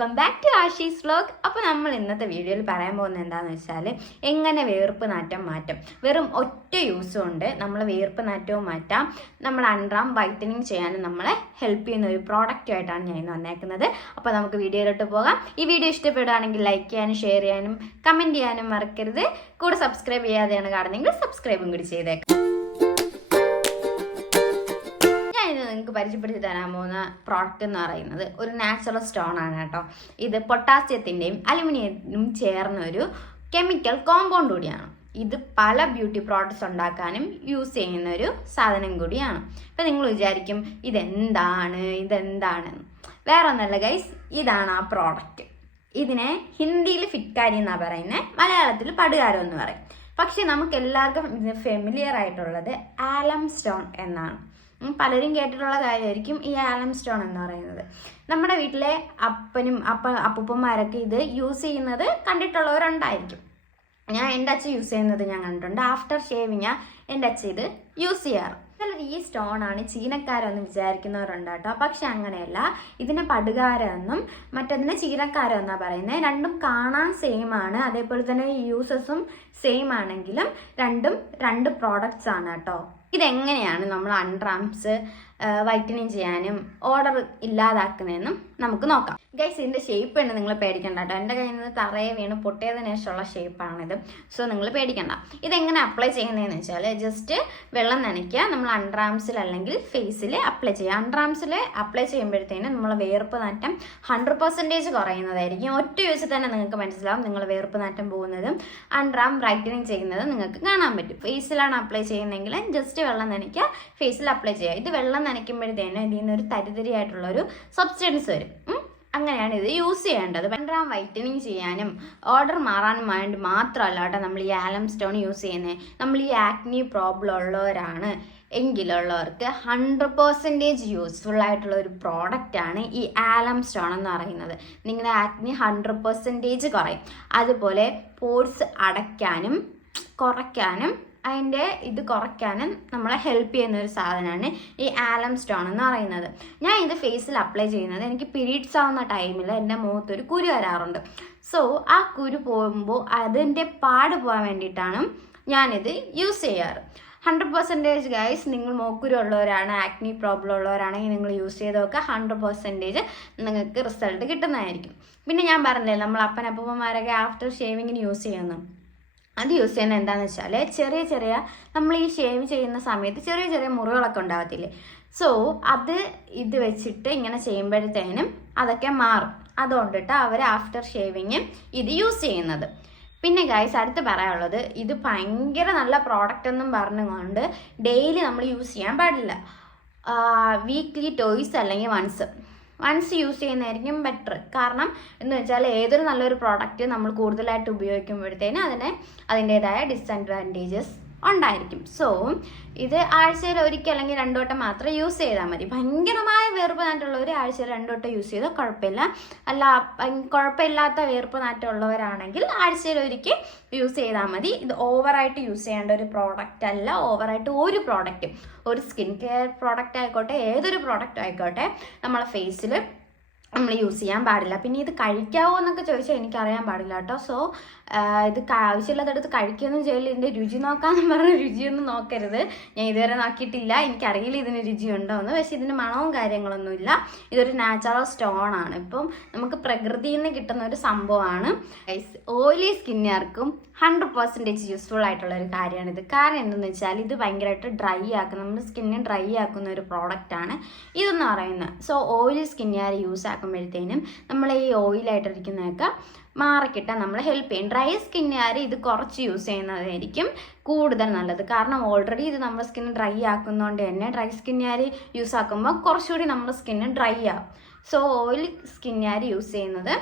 Welcome back to ആഷീസ് vlog. അപ്പോൾ നമ്മൾ ഇന്നത്തെ വീഡിയോയിൽ പറയാൻ പോകുന്നത് എന്താണെന്ന് വെച്ചാൽ എങ്ങനെ വേർപ്പ് നാറ്റം മാറ്റും. വെറും ഒറ്റ യൂസും ഉണ്ട് നമ്മൾ വേർപ്പ് നാറ്റവും മാറ്റാം. നമ്മൾ അൺറാം വൈറ്റനിങ് ചെയ്യാനും നമ്മളെ ഹെൽപ്പ് ചെയ്യുന്ന ഒരു പ്രോഡക്റ്റുമായിട്ടാണ് ഞാൻ ഇന്ന് വന്നേക്കുന്നത്. അപ്പോൾ നമുക്ക് വീഡിയോയിലോട്ട് പോകാം. ഈ വീഡിയോ ഇഷ്ടപ്പെടുകയാണെങ്കിൽ ലൈക്ക് ചെയ്യാനും ഷെയർ ചെയ്യാനും കമൻറ്റ് ചെയ്യാനും മറക്കരുത്. കൂടെ സബ്സ്ക്രൈബ് ചെയ്യാതെയാണ് കാണുന്നതെങ്കിൽ സബ്സ്ക്രൈബും കൂടി ചെയ്തേക്കാം. നിങ്ങൾക്ക് പരിചയപ്പെടുത്തി തരാൻ പോകുന്ന പ്രോഡക്റ്റ് എന്ന് പറയുന്നത് ഒരു നാച്ചുറൽ സ്റ്റോൺ ആണ് കേട്ടോ. ഇത് പൊട്ടാസ്യത്തിൻ്റെയും അലുമിനിയത്തിനും ചേർന്ന ഒരു കെമിക്കൽ കോമ്പൗണ്ട് കൂടിയാണ്. ഇത് പല ബ്യൂട്ടി പ്രോഡക്ട്സ് ഉണ്ടാക്കാനും യൂസ് ചെയ്യുന്ന ഒരു സാധനം കൂടിയാണ്. അപ്പം നിങ്ങൾ വിചാരിക്കും ഇതെന്താണ്. വേറെ ഒന്നല്ല ഗൈസ്, ഇതാണ് ആ പ്രോഡക്റ്റ്. ഇതിനെ ഹിന്ദിയിൽ ഫിറ്റ്കാരി എന്നാണ് പറയുന്നത്, മലയാളത്തിൽ പടുകാരം എന്ന് പറയും. പക്ഷെ നമുക്ക് എല്ലാവർക്കും ഇതിന് ഫെമിലിയർ ആയിട്ടുള്ളത് ആലം സ്റ്റോൺ എന്നാണ്. പലരും കേട്ടിട്ടുള്ള കാര്യമായിരിക്കും ഈ ആലം സ്റ്റോൺ എന്ന് പറയുന്നത്. നമ്മുടെ വീട്ടിലെ അപ്പൂപ്പന്മാരൊക്കെ ഇത് യൂസ് ചെയ്യുന്നത് കണ്ടിട്ടുള്ളവരുണ്ടായിരിക്കും. എൻ്റെ അച്ഛൻ യൂസ് ചെയ്യുന്നത് ഞാൻ കണ്ടിട്ടുണ്ട്. ആഫ്റ്റർ ഷേവിങ് എൻ്റെ അച്ഛൻ ഇത് യൂസ് ചെയ്യാറ്. ചിലർ ഈ സ്റ്റോൺ ആണ് ചീനക്കാരെന്ന് വിചാരിക്കുന്നവരുണ്ട് കേട്ടോ. പക്ഷെ അങ്ങനെയല്ല, ഇതിനെ പടുകാരെന്നും മറ്റതിനെ ചീനക്കാരം എന്നാണ് പറയുന്നത്. രണ്ടും കാണാൻ സെയിം ആണ്, അതേപോലെ തന്നെ യൂസസും സെയിം ആണെങ്കിലും രണ്ടും രണ്ട് പ്രോഡക്റ്റ്സ് ആണ് കേട്ടോ. ഇതെങ്ങനെയാണ് നമ്മൾ അൺറാംസ് വൈറ്റനിങ് ചെയ്യാനും ഓർഡർ ഇല്ലാതാക്കുന്നതെന്നും നമുക്ക് നോക്കാം. ഗൈസ്, ഇതിൻ്റെ ഷേപ്പ് ഉണ്ട്, നിങ്ങൾ പേടിക്കണ്ട കേട്ടോ. എൻ്റെ കയ്യിൽ നിന്ന് തറയെ വീണ് പൊട്ടിയതിന് ശേഷമുള്ള ഷേപ്പാണിത്. സോ നിങ്ങൾ പേടിക്കണ്ട. ഇതെങ്ങനെ അപ്ലൈ ചെയ്യുന്നതെന്ന് വെച്ചാൽ ജസ്റ്റ് വെള്ളം നനയ്ക്കുക. നമ്മൾ അൺറാംസിൽ അല്ലെങ്കിൽ ഫേസിൽ അപ്ലൈ ചെയ്യുക. അൺറാംസിൽ അപ്ലൈ ചെയ്യുമ്പോഴത്തേനും നമ്മൾ വേർപ്പ് നാറ്റം 100% കുറയുന്നതായിരിക്കും. ഒറ്റ യൂസിൽ തന്നെ നിങ്ങൾക്ക് മനസ്സിലാവും നിങ്ങൾ വേർപ്പ് നാറ്റം പോകുന്നതും അൺറാം ബ്രൈറ്റനിങ് ചെയ്യുന്നതും നിങ്ങൾക്ക് കാണാൻ പറ്റും. ഫേസിലാണ് അപ്ലൈ ചെയ്യുന്നതെങ്കിൽ ജസ്റ്റ് വെള്ളം നനയ്ക്കുക, ഫേസിൽ അപ്ലൈ ചെയ്യുക. ഇത് വെള്ളം നനയ്ക്കുമ്പോഴത്തേനും ഇതിൽ നിന്നൊരു തരിതരിയായിട്ടുള്ളൊരു സബ്സ്റ്റൻസ് വരും. അങ്ങനെയാണ് ഇത് യൂസ് ചെയ്യേണ്ടത്. അൺറാം വൈറ്റനിങ് ചെയ്യാനും ഓർഡർ മാറാനും വേണ്ടി മാത്രമല്ല കേട്ടോ നമ്മൾ ഈ ആലം സ്റ്റോൺ യൂസ് ചെയ്യുന്നത്. നമ്മൾ ഈ ആക്നി പ്രോബ്ലം ഉള്ളവരാണ് എങ്കിലുള്ളവർക്ക് 100% യൂസ്ഫുൾ ആയിട്ടുള്ള ഒരു പ്രോഡക്റ്റാണ് ഈ ആലം സ്റ്റോൺ എന്ന് പറയുന്നത്. നിങ്ങളുടെ ആക്നി 100% കുറയും. അതുപോലെ പോർസ് അടയ്ക്കാനും കുറയ്ക്കാനും കുറയ്ക്കാനും നമ്മളെ ഹെൽപ്പ് ചെയ്യുന്ന ഒരു സാധനമാണ് ഈ ആലം സ്റ്റോൺ എന്ന് പറയുന്നത്. ഞാൻ ഇത് ഫേസിൽ അപ്ലൈ ചെയ്യുന്നത് എനിക്ക് പീരീഡ്സ് ആവുന്ന ടൈമിൽ എൻ്റെ മുഖത്തൊരു കുരു വരാറുണ്ട്. സോ ആ കുരു പോകുമ്പോൾ അതിൻ്റെ പാട് പോകാൻ വേണ്ടിയിട്ടാണ് ഞാനിത് യൂസ് ചെയ്യാറ്. 100% ഗൈസ്, നിങ്ങൾ മോക്കുരു ഉള്ളവരാണ്, ആക്നി പ്രോബ്ലം ഉള്ളവരാണെങ്കിൽ നിങ്ങൾ യൂസ് ചെയ്ത് നോക്കുക. 100% നിങ്ങൾക്ക് റിസൾട്ട് കിട്ടുന്നതായിരിക്കും. പിന്നെ ഞാൻ പറഞ്ഞില്ലേ നമ്മൾ അപ്പൂപ്പന്മാരൊക്കെ ആഫ്റ്റർ ഷേവിങ്ങിന് യൂസ് ചെയ്യുന്നു. അത് യൂസ് ചെയ്യുന്നത് എന്താണെന്ന് വെച്ചാൽ ചെറിയ നമ്മൾ ഈ ഷേവ് ചെയ്യുന്ന സമയത്ത് ചെറിയ മുറികളൊക്കെ ഉണ്ടാകത്തില്ലേ. സോ ഇത് വെച്ചിട്ട് ഇങ്ങനെ ചെയ്യുമ്പോഴത്തേനും അതൊക്കെ മാറും. അതുകൊണ്ടിട്ട് അവർ ആഫ്റ്റർ ഷേവിങ് ഇത് യൂസ് ചെയ്യുന്നത്. പിന്നെ ഗൈസ്, അടുത്ത് പറയാനുള്ളത്, ഇത് ഭയങ്കര നല്ല പ്രോഡക്റ്റ് എന്നും പറഞ്ഞുകൊണ്ട് ഡെയിലി നമ്മൾ യൂസ് ചെയ്യാൻ പാടില്ല. വീക്ക്ലി ടോയ്സ് അല്ലെങ്കിൽ വൺസ് യൂസ് ചെയ്യുന്നതായിരിക്കും ബെറ്റർ. കാരണം എന്ന് വെച്ചാൽ ഏതൊരു നല്ലൊരു പ്രോഡക്റ്റ് നമ്മൾ കൂടുതലായിട്ട് ഉപയോഗിക്കുമ്പോഴത്തേനും അതിൻ്റേതായ ഡിസഡ്വാൻറ്റേജസ് ഉണ്ടായിരിക്കും. സോ ഇത് ആഴ്ചയിൽ ഒരിക്കൽ അല്ലെങ്കിൽ 2 വട്ടം മാത്രം യൂസ് ചെയ്താൽ മതി. ഭയങ്കരമായ വേർപ്പ് നാറ്റമുള്ളവർ ആഴ്ചയിൽ 2 വട്ടം യൂസ് ചെയ്താൽ കുഴപ്പമില്ല. കുഴപ്പമില്ലാത്ത വേർപ്പ് നാറ്റമുള്ളവരാണെങ്കിൽ ആഴ്ചയിൽ ഒരിക്കൽ യൂസ് ചെയ്താൽ മതി. ഇത് ഓവറായിട്ട് യൂസ് ചെയ്യേണ്ട ഒരു പ്രോഡക്റ്റ് അല്ല. ഓവറായിട്ട് ഒരു സ്കിൻ കെയർ പ്രോഡക്റ്റ് ആയിക്കോട്ടെ, ഏതൊരു പ്രോഡക്റ്റ് ആയിക്കോട്ടെ നമ്മളെ ഫേസിൽ നമ്മൾ യൂസ് ചെയ്യാൻ പാടില്ല. പിന്നെ ഇത് കഴിക്കാവോ എന്നൊക്കെ ചോദിച്ചാൽ എനിക്കറിയാൻ പാടില്ല കേട്ടോ. സോ ഇത് ആവശ്യമില്ലാത്തടുത്ത് കഴിക്കുകയൊന്നും ചെയ്യില്ല. ഇതിൻ്റെ രുചി നോക്കാമെന്ന് പറഞ്ഞ രുചിയൊന്നും നോക്കരുത്. ഞാൻ ഇതുവരെ നോക്കിയിട്ടില്ല, എനിക്കറിയില്ല ഇതിന് രുചിയുണ്ടോ എന്ന്. പക്ഷേ ഇതിന് മണവും കാര്യങ്ങളൊന്നുമില്ല. ഇതൊരു നാച്ചുറൽ സ്റ്റോൺ ആണ്. ഇപ്പം നമുക്ക് പ്രകൃതിയിൽ നിന്ന് കിട്ടുന്ന ഒരു സംഭവമാണ്. ഓയിലി സ്കിന്നുകാർക്കും 100% യൂസ്ഫുൾ ആയിട്ടുള്ള ഒരു കാര്യമാണിത്. കാരണം എന്തെന്ന് വെച്ചാൽ ഇത് ഭയങ്കരമായിട്ട് ഡ്രൈ ആക്കും, നമ്മുടെ സ്കിന്നിനെ ഡ്രൈ ആക്കുന്ന ഒരു പ്രോഡക്റ്റാണ് ഇതെന്ന് പറയുന്നത്. സോ ഓയിലി സ്കിന്നുകാർ യൂസ് ആക്കുമ്പോഴത്തേനും നമ്മൾ ഈ ഓയിലായിട്ടിരിക്കുന്നതൊക്കെ മാറിക്കിട്ടാൻ നമ്മളെ ഹെൽപ്പ് ചെയ്യും. ഡ്രൈ സ്കിന്നുകാർ ഇത് കുറച്ച് യൂസ് ചെയ്യുന്നതായിരിക്കും കൂടുതൽ നല്ലത്. കാരണം ഓൾറെഡി ഇത് നമ്മുടെ സ്കിന്ന് ഡ്രൈ ആക്കുന്നതുകൊണ്ട് തന്നെ ഡ്രൈ സ്കിന്നുകാർ യൂസ് ആക്കുമ്പോൾ കുറച്ചുകൂടി നമ്മുടെ സ്കിന്ന് ഡ്രൈ ആകും. സോ ഓയിൽ സ്കിന്നുകാർ യൂസ് ചെയ്യുന്നത്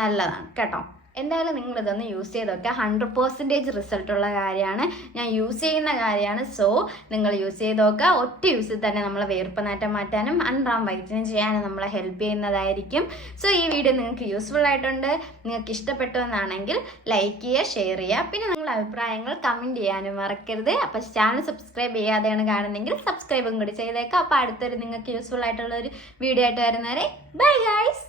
നല്ലതാണ് കേട്ടോ. എന്തായാലും നിങ്ങൾ ഇതൊന്ന് യൂസ് ചെയ്തൊക്കെ 100% റിസൾട്ടുള്ള കാര്യമാണ്. ഞാൻ യൂസ് ചെയ്യുന്ന കാര്യമാണ്. സോ നിങ്ങൾ യൂസ് ചെയ്ത് നോക്കുക. ഒറ്റ യൂസിൽ തന്നെ നമ്മളെ വേർപ്പ് നാറ്റം മാറ്റാനും അൺറാം വൈറ്റനിങ് ചെയ്യാനും നമ്മളെ ഹെൽപ്പ് ചെയ്യുന്നതായിരിക്കും. സോ ഈ വീഡിയോ നിങ്ങൾക്ക് യൂസ്ഫുൾ ആയിട്ടുണ്ട്, നിങ്ങൾക്ക് ഇഷ്ടപ്പെട്ടു എന്നാണെങ്കിൽ ലൈക്ക് ചെയ്യുക, ഷെയർ ചെയ്യുക. പിന്നെ നിങ്ങളുടെ അഭിപ്രായങ്ങൾ കമൻറ്റ് ചെയ്യാനും മറക്കരുത്. അപ്പോൾ ചാനൽ സബ്സ്ക്രൈബ് ചെയ്യാതെയാണ് കാണുന്നതെങ്കിൽ സബ്സ്ക്രൈബും കൂടി ചെയ്തേക്കാം. അപ്പോൾ അടുത്തൊരു നിങ്ങൾക്ക് യൂസ്ഫുൾ ആയിട്ടുള്ള ഒരു വീഡിയോ ആയിട്ട് വരുന്നവരെ ബൈ ഗൈസ്.